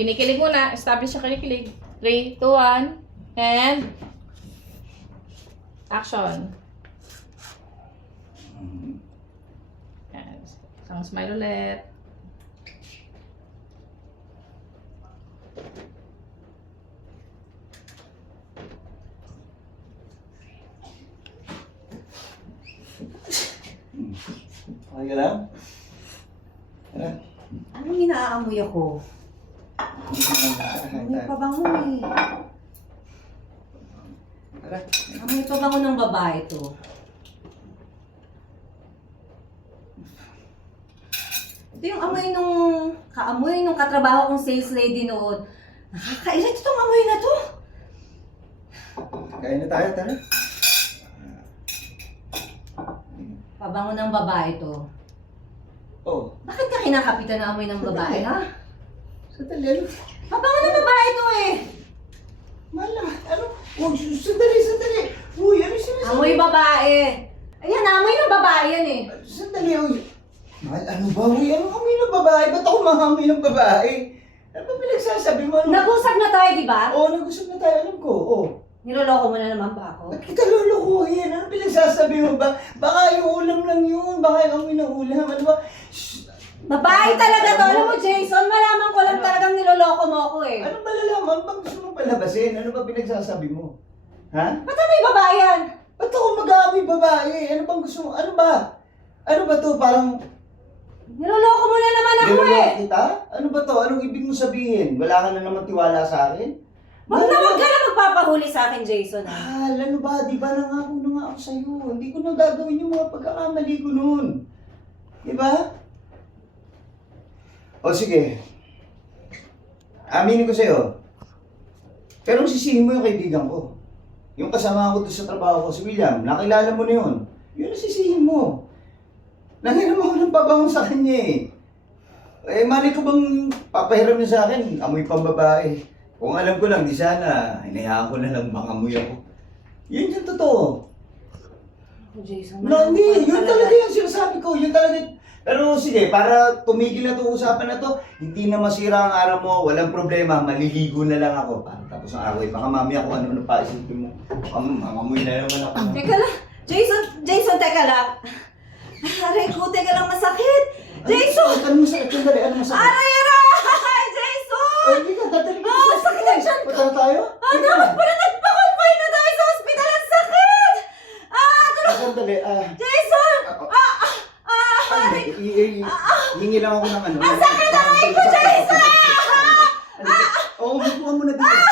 Kinikilig muna. Establish sa kinikilig. 3, 2, 1. And action. Yan. Isang smile ulit. Okay ka lang? Anong inaamoy ako? Amoy pabango eh. Amoy pabango ng babae to. Ito yung kaamoy nung katrabaho kong sales lady noon. Nakakairit itong amoy na to. Kain na tayo, tara. Pabango ng babae to. Oh. Bakit ka kinakapitan ng amoy ng babae, ha? Sandali. Pabango ng babae to eh. Mala, ano? Oh, sandali. Uy, ano sinasabi? Amoy babae. Ayan, amoy ng babae yan eh. Sandali, uy. Mahal, ano ba? Uy, ano amoy ng babae? Ba't ako mahamoy ng babae? Ano ba pinagsasabi mo? Nag-usap na tayo, di ba? Oo, nag-usap na tayo. Alam ko, oo. Niloloko mo na naman ba ako? Ba't kita lulukuhin? Ano pinagsasabi mo ba? Baka yung ulam lang yun. Baka yung amoy ng ulam. Ano ba? Shhh. Babae talaga to. Alam mo, Jason, malaman ko lang talagang niloloko mo ako eh. Ano ba lalaman? Ba't gusto mo palabasin? Ano ba pinagsasabi mo? Ha? Ba't may babae yan? Ba't ako mag-aamoy babae? Ano bang gusto mo? Ano ba? Ano ba to? Parang Niloloko mo na naman ako niloloko eh. kita? Ano ba to? Anong ibig mo sabihin? Wala ka na naman tiwala sa akin? Wag ka na magpapahuli sa akin, Jason. Ano ba? Di ba nangako na nga ako sa'yo? Hindi ko na gagawin yung mga pagkakamali ko noon. Di ba? O sige. Aminin ko sa'yo. Pero sisihin mo yung kaibigan ko. Yung kasama ko doon sa trabaho ko, si William. Nakilala mo na yun. Yun ang sisihin mo. Nangiram ako ng pabango sa kanya eh. Eh, mali ko bang papahiram niya sa akin? Amoy pang babae. Kung alam ko lang, di sana, hinayaan ko na lang bang amoy ako. Yun yung totoo. Jason, No, hindi. Yun talaga yung sinasabi ko. Yun talaga. Pero sige, para tumigil na itong usapan na to, hindi na masira ang araw mo, walang problema, maliligo na lang ako. Para tapos ang araw, baka mamaya kung ano pa isipin mo. Amoy na naman ako. Teka lang. Jason, teka lang. Aray ko, teka lang, masakit. Jason! Ano masakit? Sandali, ano masakit? Aray! Jason! Ay, hindi ka, dadali ka. Sakit ang tiyan ko. Punta tayo? Dapat pala nagpa-confine na tayo sa ospital. Ang sakit! Sandali, Jason! hingi lang ako ng ano. Ang sakit ang aray ko, Jason! Oo, bukuhan mo na dito.